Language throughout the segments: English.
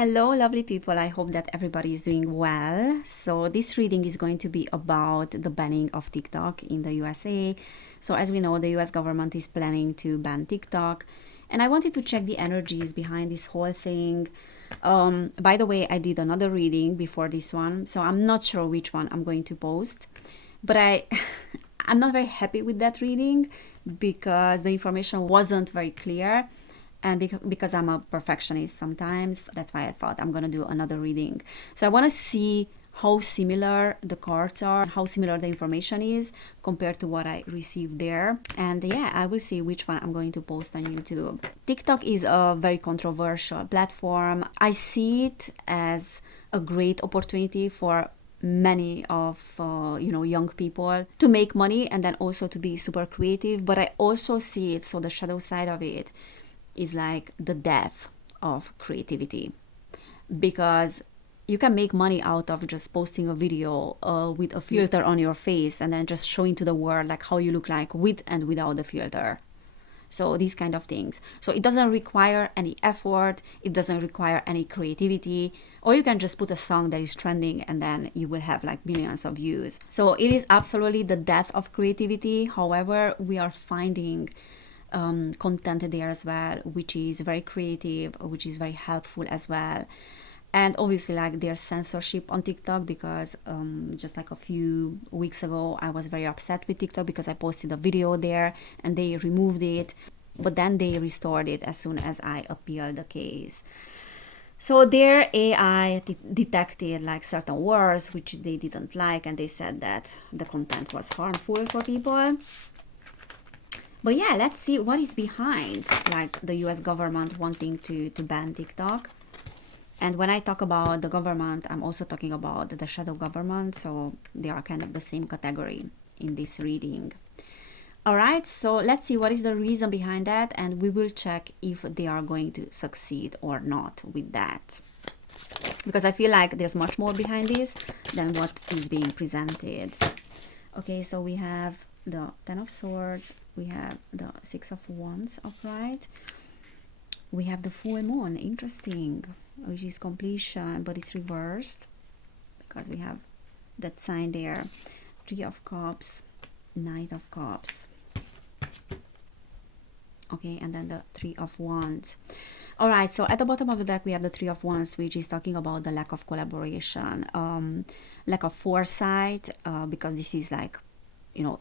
Hello, lovely people. I hope that everybody is doing well. So, this reading is going to be about the banning of TikTok in the USA. So, as we know, the US government is planning to ban TikTok, and I wanted to check the energies behind this whole thing. By the way, I did another reading before this one, so I'm not sure which one I'm going to post, but I'm not very happy with that reading because the information wasn't very clear, and because I'm a perfectionist sometimes, that's why I thought I'm gonna do another reading. So I want to see how similar the cards are, how similar the information is compared to what I received there. And yeah, I will see which one I'm going to post on YouTube. TikTok is a very controversial platform. I see it as a great opportunity for many of young people to make money and then also to be super creative, but I also see it, so the shadow side of it is like the death of creativity, because you can make money out of just posting a video with a filter on your face and then just showing to the world like how you look like with and without the filter. So these kind of things. So it doesn't require any effort, it doesn't require any creativity, or you can just put a song that is trending and then you will have like millions of views. So it is absolutely the death of creativity. However, we are finding content there as well, which is very creative, which is very helpful as well. And obviously, like, there's censorship on TikTok, because just like a few weeks ago I was very upset with TikTok because I posted a video there and they removed it, but then they restored it as soon as I appealed the case. So their AI detected like certain words which they didn't like, and they said that the content was harmful for people. But yeah, let's see what is behind like the US government wanting to ban TikTok. And when I talk about the government, I'm also talking about the shadow government, so they are kind of the same category in this reading. All right, so let's see what is the reason behind that, and we will check if they are going to succeed or not with that. Because I feel like there's much more behind this than what is being presented. Okay, so we have the Ten of Swords, we have the Six of Wands upright, we have the full moon, interesting, which is completion, but it's reversed because we have that sign there. Three of Cups, Knight of Cups. Okay, and then the Three of Wands. All right, so at the bottom of the deck we have the Three of Wands, which is talking about the lack of collaboration, lack of foresight, because this is like,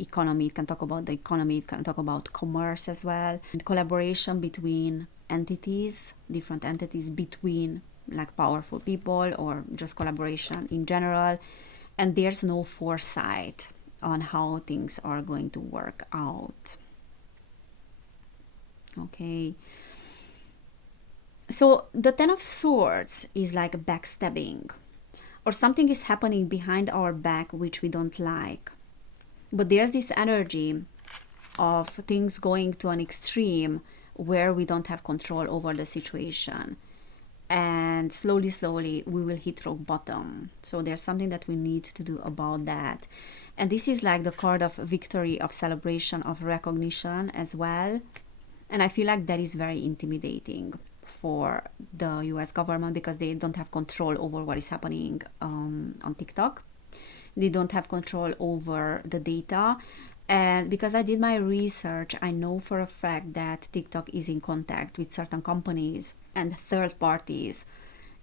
economy. It can talk about the economy, it can talk about commerce as well, and collaboration between entities, different entities, between like powerful people, or just collaboration in general. And there's no foresight on how things are going to work out. Okay, so the Ten of Swords is like backstabbing, or something is happening behind our back which we don't like. But there's this energy of things going to an extreme where we don't have control over the situation, and slowly we will hit rock bottom. So there's something that we need to do about that. And this is like the card of victory, of celebration, of recognition as well. And I feel like that is very intimidating for the US government, because they don't have control over what is happening on TikTok. They don't have control over the data. And because I did my research, I know for a fact that TikTok is in contact with certain companies and third parties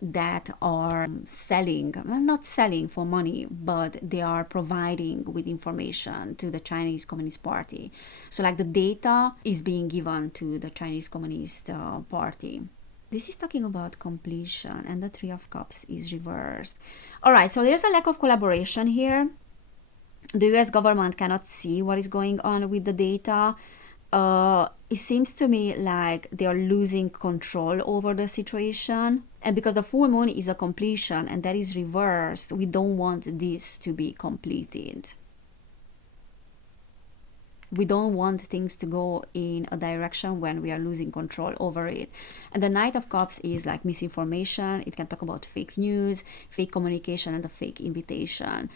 that are selling, well, not selling for money, but they are providing with information to the Chinese Communist Party. So like the data is being given to the Chinese Communist Party. This is talking about completion, and the Three of Cups is reversed. All right, so there's a lack of collaboration here. The US government cannot see what is going on with the data. It seems to me like they are losing control over the situation. And because the full moon is a completion and that is reversed, we don't want this to be completed. We don't want things to go in a direction when we are losing control over it. And the Knight of Cups is like misinformation. It can talk about fake news, fake communication, and the fake invitation.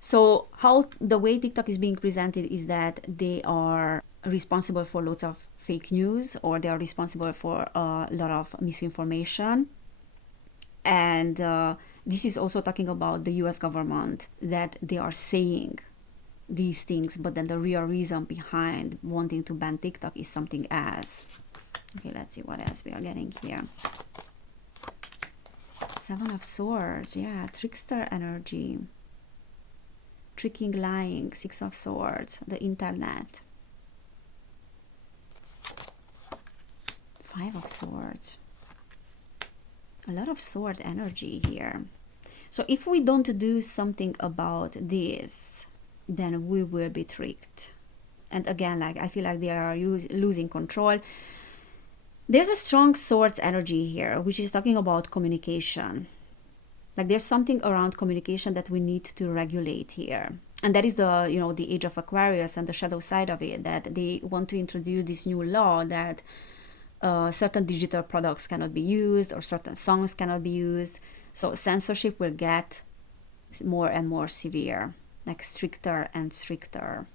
So how the way TikTok is being presented is that they are responsible for lots of fake news, or they are responsible for a lot of misinformation. And this is also talking about the US government, that they are saying these things, but then the real reason behind wanting to ban TikTok is something else. Okay, let's see what else we are getting here. Seven of Swords, yeah, trickster energy. Tricking, lying, Six of Swords, the internet. Five of Swords. A lot of sword energy here. So if we don't do something about this, then we will be tricked. And again, like, I feel like they are losing control. There's a strong swords energy here, which is talking about communication. Like, there's something around communication that we need to regulate here. And that is the, you know, the age of Aquarius and the shadow side of it, that they want to introduce this new law that certain digital products cannot be used, or certain songs cannot be used. So censorship will get more and more severe, like stricter and stricter.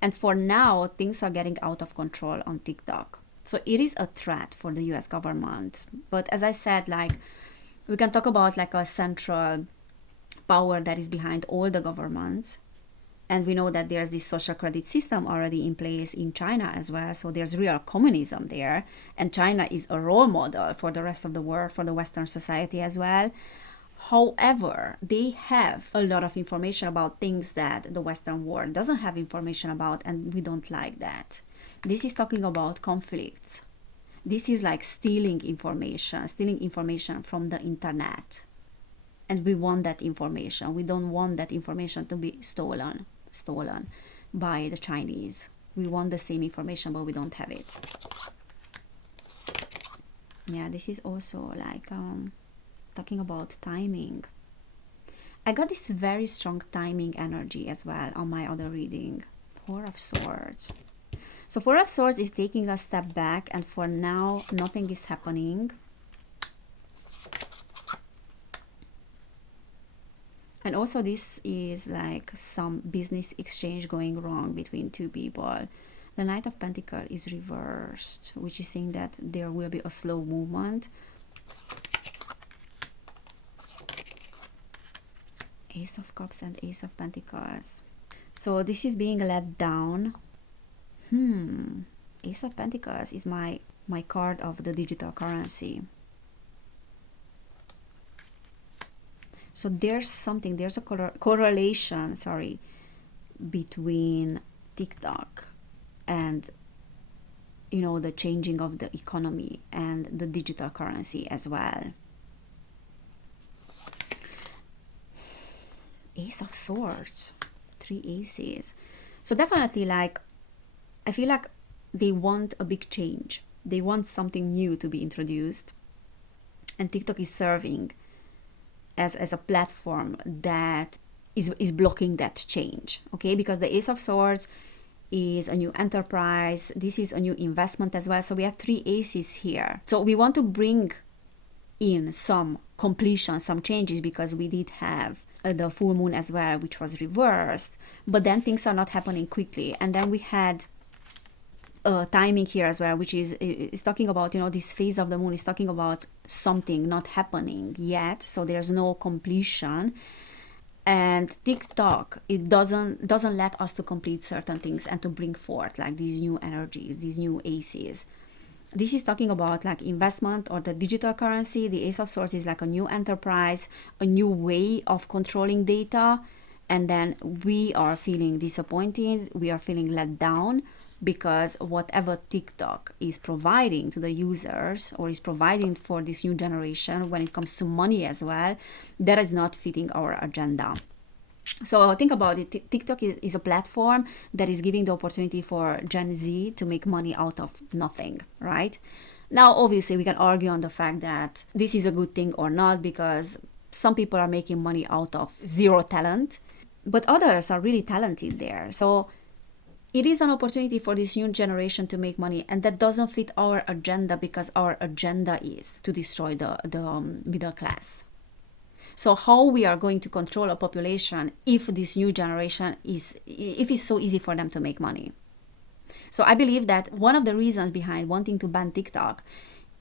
And for now, things are getting out of control on TikTok. So it is a threat for the US government. But as I said, like, we can talk about like a central power that is behind all the governments. And we know that there's this social credit system already in place in China as well. So there's real communism there. And China is a role model for the rest of the world, for the Western society as well. However, they have a lot of information about things that the Western world doesn't have information about, and we don't like that. This is talking about conflicts. This is like stealing information from the internet. And we want that information. We don't want that information to be stolen by the Chinese. We want the same information, but we don't have it. Yeah, this is also like talking about timing. I got this very strong timing energy as well on my other reading. Four of Swords. So Four of Swords is taking a step back, and for now nothing is happening. And also this is like some business exchange going wrong between two people. The Knight of Pentacles is reversed, which is saying that there will be a slow movement. Ace of Cups and Ace of Pentacles. So this is being let down. Ace of Pentacles is my card of the digital currency. So there's a correlation, between TikTok and, you know, the changing of the economy and the digital currency as well. Ace of Swords, 3 aces. So definitely, like, I feel like they want a big change. They want something new to be introduced, and TikTok is serving as a platform that is blocking that change, okay? Because the Ace of Swords is a new enterprise. This is a new investment as well. So we have 3 aces here. So we want to bring in some completion, some changes, because we did have the full moon as well, which was reversed, but then things are not happening quickly. And then we had timing here as well, which is talking about, you know, this phase of the moon is talking about something not happening yet, so there's no completion. And TikTok, it doesn't let us to complete certain things and to bring forth like these new energies, these new aces. This is talking about like investment or the digital currency. The Ace of Swords is like a new enterprise, a new way of controlling data. And then we are feeling disappointed, we are feeling let down, because whatever TikTok is providing to the users, or is providing for this new generation when it comes to money as well, that is not fitting our agenda. So think about it. TikTok is a platform that is giving the opportunity for Gen Z to make money out of nothing, right? Now, obviously, we can argue on the fact that this is a good thing or not, because some people are making money out of zero talent, but others are really talented there. So it is an opportunity for this new generation to make money, and that doesn't fit our agenda, because our agenda is to destroy the middle class. So how we are going to control a population if this new generation if it's so easy for them to make money? So I believe that one of the reasons behind wanting to ban TikTok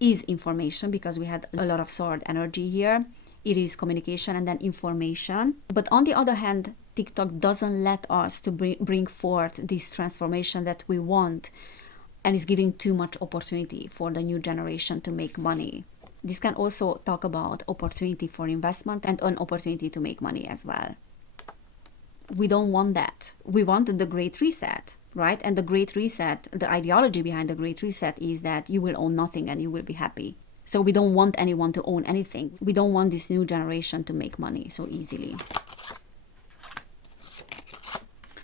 is information, because we had a lot of sword energy here. It is communication and then information. But on the other hand, TikTok doesn't let us to bring forth this transformation that we want, and is giving too much opportunity for the new generation to make money. This can also talk about opportunity for investment and an opportunity to make money as well. We don't want that. We want the Great Reset, right? And the Great Reset, the ideology behind the Great Reset is that you will own nothing and you will be happy. So we don't want anyone to own anything. We don't want this new generation to make money so easily.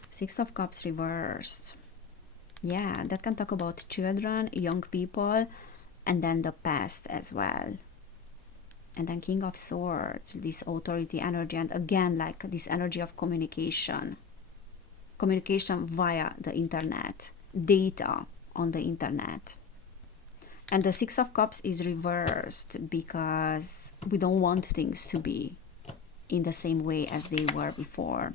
Six of Cups reversed. Yeah, that can talk about children, young people, and then the past as well. And then King of Swords, this authority energy, and again, like this energy of communication. Communication via the internet, data on the internet. And the Six of Cups is reversed because we don't want things to be in the same way as they were before.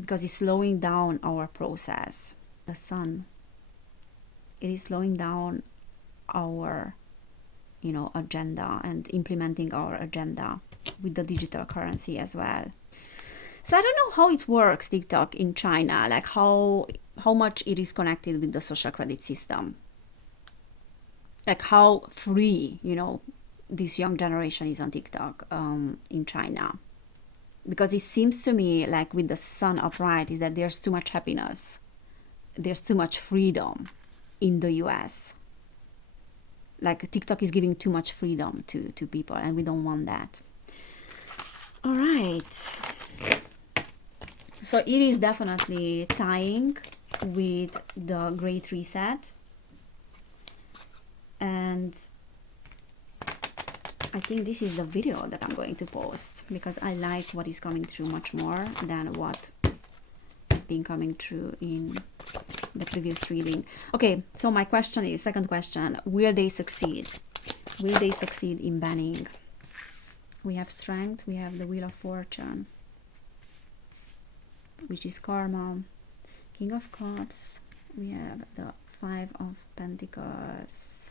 Because it's slowing down our process. The Sun, it is slowing down our agenda and implementing our agenda with the digital currency as well. So I don't know how it works, TikTok in China, like how much it is connected with the social credit system, like how free this young generation is on TikTok in China. Because it seems to me like with the Sun upright is that there's too much happiness, there's too much freedom in the US. Like TikTok is giving too much freedom to people, and we don't want that. All right. So it is definitely tying with the Great Reset. And I think this is the video that I'm going to post, because I like what is coming through much more than what has been coming through in the previous reading. Okay, so my question is, second question, will they succeed? Will they succeed in banning? We have Strength, we have the Wheel of Fortune, which is karma, King of Cups, we have the Five of Pentacles,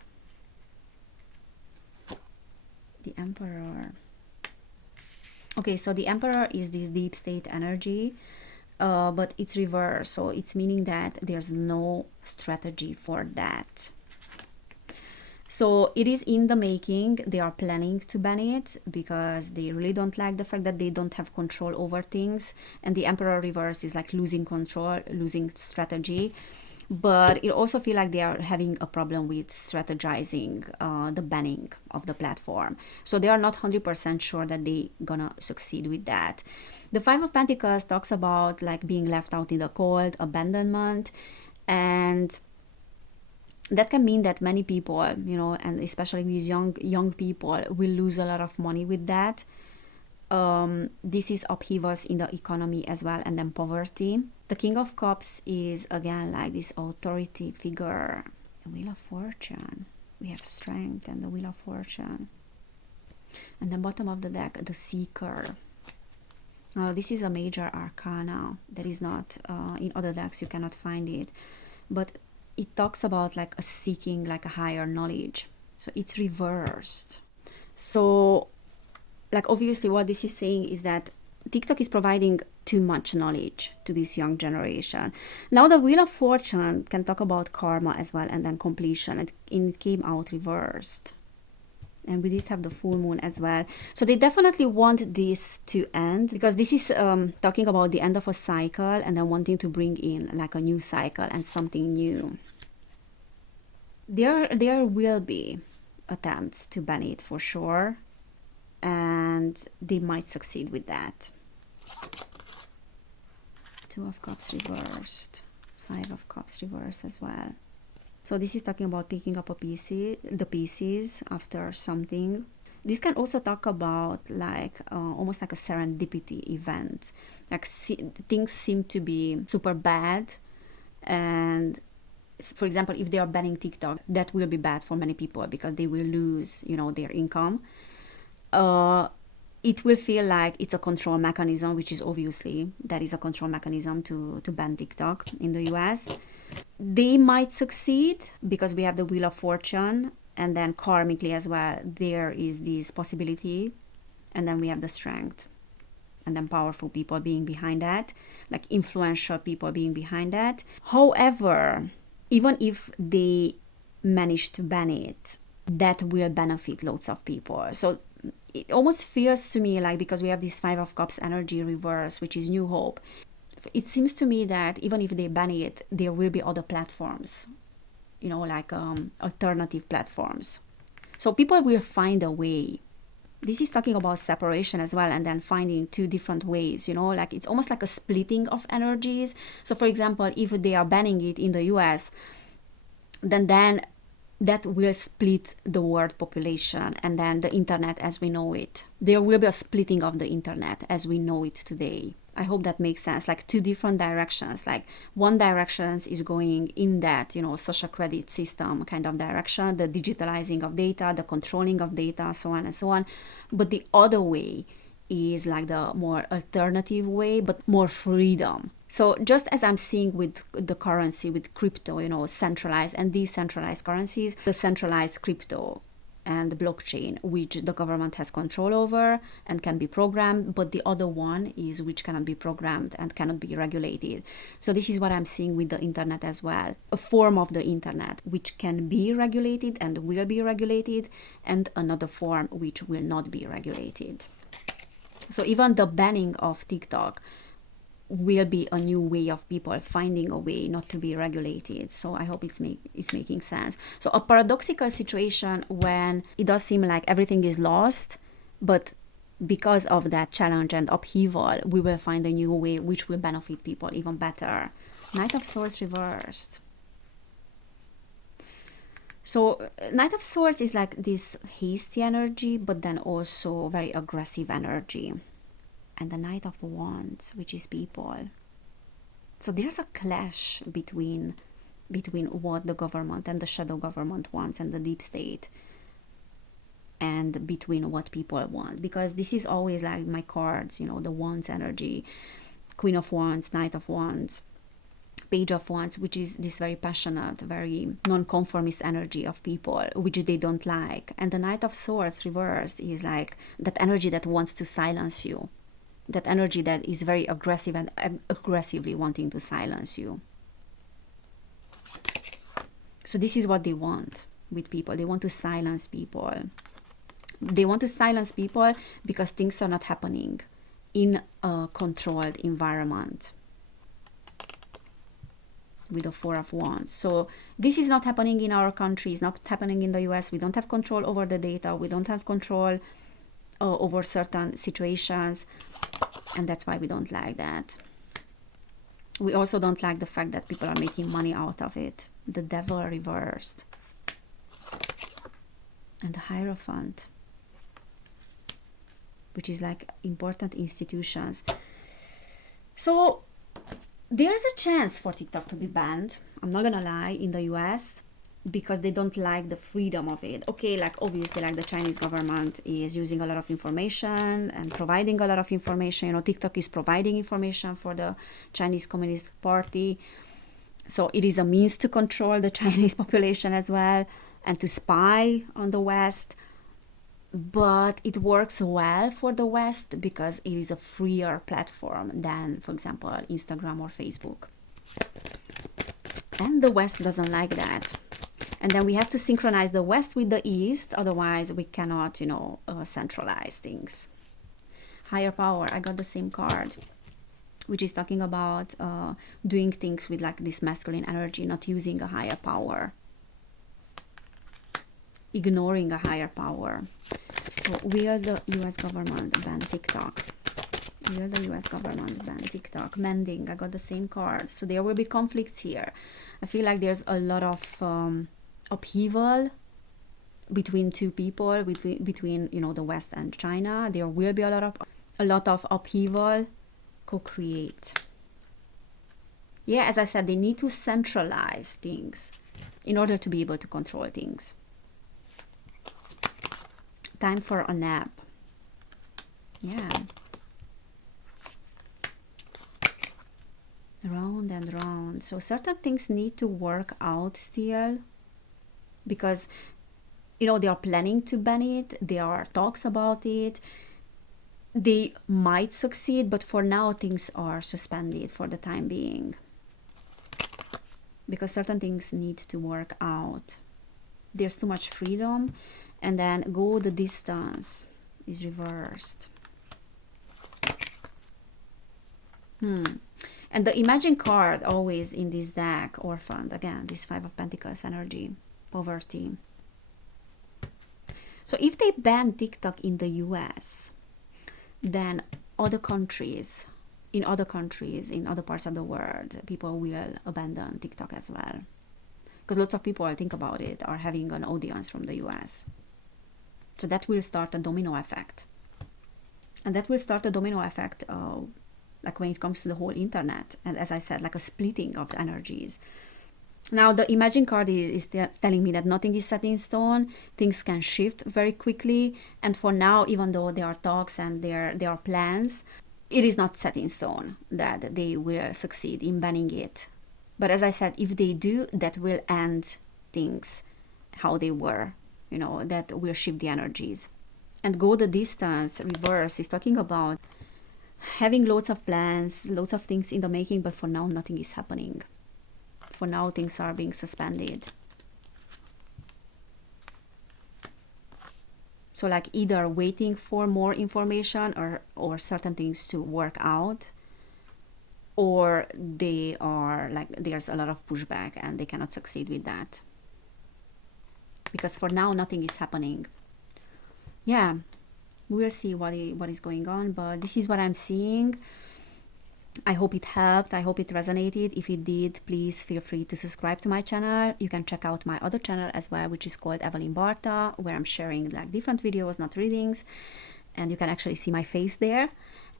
the Emperor. Okay, so the Emperor is this deep state energy, but it's reverse, so it's meaning that there's no strategy for that. So it is in the making. They are planning to ban it because they really don't like the fact that they don't have control over things. And the Emperor reverse is like losing control, losing strategy. But it also feel like they are having a problem with strategizing the banning of the platform. So they are not 100% sure that they gonna succeed with that. The Five of Pentacles talks about like being left out in the cold, abandonment, and that can mean that many people, and especially these young people, will lose a lot of money with that. This is upheavals in the economy as well, and then poverty. The King of Cups is again like this authority figure. The Wheel of Fortune. We have Strength and the Wheel of Fortune. And then bottom of the deck, the Seeker. This is a major arcana that is not in other decks. You cannot find it, but it talks about like a seeking like a higher knowledge. So it's reversed. So like obviously what this is saying is that TikTok is providing too much knowledge to this young generation. Now the Wheel of Fortune can talk about karma as well, and then completion, and it came out reversed. And we did have the full moon as well. So they definitely want this to end, because this is talking about the end of a cycle and then wanting to bring in like a new cycle and something new. There will be attempts to ban it for sure, and they might succeed with that. Two of Cups reversed, Five of Cups reversed as well. So this is talking about picking up the pieces after something. This can also talk about like almost like a serendipity event. Like things seem to be super bad, and for example, if they are banning TikTok, that will be bad for many people because they will lose, their income. It will feel like it's a control mechanism, which is obviously that is a control mechanism to ban TikTok in the US. They might succeed because we have the Wheel of Fortune, and then karmically as well, there is this possibility, and then we have the strength, and then powerful people being behind that, like influential people being behind that. However, even if they manage to ban it, that will benefit loads of people. So it almost feels to me like, because we have this Five of Cups energy reverse, which is new hope, it seems to me that even if they ban it, there will be other platforms, like alternative platforms. So people will find a way. This is talking about separation as well, and then finding two different ways, like it's almost like a splitting of energies. So for example, if they are banning it in the US, then that will split the world population, and then the internet as we know it. There will be a splitting of the internet as we know it today. I hope that makes sense. Like two different directions. Like one direction is going in that, social credit system kind of direction, the digitalizing of data, the controlling of data, so on and so on. But the other way is like the more alternative way, but more freedom. So just as I'm seeing with the currency, with crypto, centralized and decentralized currencies, the centralized crypto and the blockchain, which the government has control over and can be programmed, but the other one is which cannot be programmed and cannot be regulated. So this is what I'm seeing with the internet as well. A form of the internet which can be regulated and will be regulated, and another form which will not be regulated. So even the banning of TikTok will be a new way of people finding a way not to be regulated. So I hope it's making sense. So a paradoxical situation when it does seem like everything is lost, but because of that challenge and upheaval, we will find a new way which will benefit people even better. Knight of Swords reversed. So Knight of Swords is like this hasty energy, but then also very aggressive energy. And the Knight of Wands, which is people. So there's a clash between what the government and the shadow government wants and the deep state, and between what people want. Because this is always like my cards, the Wands energy, Queen of Wands, Knight of Wands, Page of Wands, which is this very passionate, very non-conformist energy of people, which they don't like. And the Knight of Swords reversed is like that energy that wants to silence you. That energy that is very aggressive and aggressively wanting to silence you. So this is what they want with people. They want to silence people. They want to silence people because things are not happening in a controlled environment. With the Four of Wands. So this is not happening in our country. It's not happening in the US. We don't have control over the data. We don't have control over certain situations, and that's why we don't like that. We also don't like the fact that people are making money out of it. The Devil reversed, and the Hierophant, which is like important institutions. So there's a chance for TikTok to be banned, I'm not gonna lie, in the US, because they don't like the freedom of it. Okay, like obviously like the Chinese government is using a lot of information and providing a lot of information. TikTok is providing information for the Chinese Communist Party. So it is a means to control the Chinese population as well and to spy on the West. But it works well for the West because it is a freer platform than, for example, Instagram or Facebook. And the West doesn't like that. And then we have to synchronize the West with the East, otherwise we cannot, centralize things. Higher power, I got the same card, which is talking about doing things with like this masculine energy, not using a higher power, ignoring a higher power. So will the US government ban TikTok? Will the US government ban TikTok? Mending, I got the same card. So there will be conflicts here. I feel like there's a lot of upheaval between two people, between the West and China. There will be a lot of upheaval. Co-create. Yeah, as I said, they need to centralize things in order to be able to control things. Time for a nap. Yeah. round and round. So certain things need to work out still, because they are planning to ban it, there are talks about it, they might succeed, but for now things are suspended for the time being, because certain things need to work out. There's too much freedom, and then go the distance is reversed. And the Imagine card always in this deck, Orphaned, again, this Five of Pentacles energy, poverty. So if they ban TikTok in the US, then other countries, in other parts of the world, people will abandon TikTok as well. Because lots of people, I think about it, are having an audience from the US. So that will start a domino effect. And that will start a domino effect like when it comes to the whole internet. And as I said, like a splitting of the energies. Now, the Imagine card is telling me that nothing is set in stone. Things can shift very quickly. And for now, even though there are talks and there are plans, it is not set in stone that they will succeed in banning it. But as I said, if they do, that will end things how they were. That will shift the energies. And go the distance, reverse, is talking about having lots of plans, lots of things in the making, but for now, nothing is happening. For now, things are being suspended. So like either waiting for more information or certain things to work out, or they are like, there's a lot of pushback and they cannot succeed with that. Because for now, nothing is happening. Yeah, we'll see what is going on, but this is what I'm seeing. I hope it helped. I hope it resonated. If it did, please feel free to subscribe to my channel. You can check out my other channel as well, which is called Evelin Barta, where I'm sharing like different videos, not readings, and you can actually see my face there.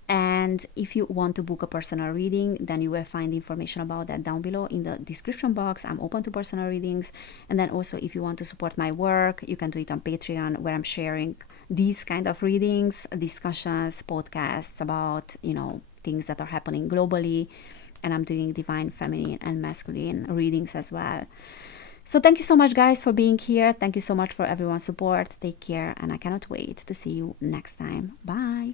And if you want to book a personal reading, then you will find information about that down below in the description box. I'm open to personal readings. And then also, if you want to support my work, you can do it on Patreon, where I'm sharing these kind of readings, discussions, podcasts about, things that are happening globally. And I'm doing divine feminine and masculine readings as well. So thank you so much, guys, for being here. Thank you so much for everyone's support. Take care, and I cannot wait to see you next time. Bye.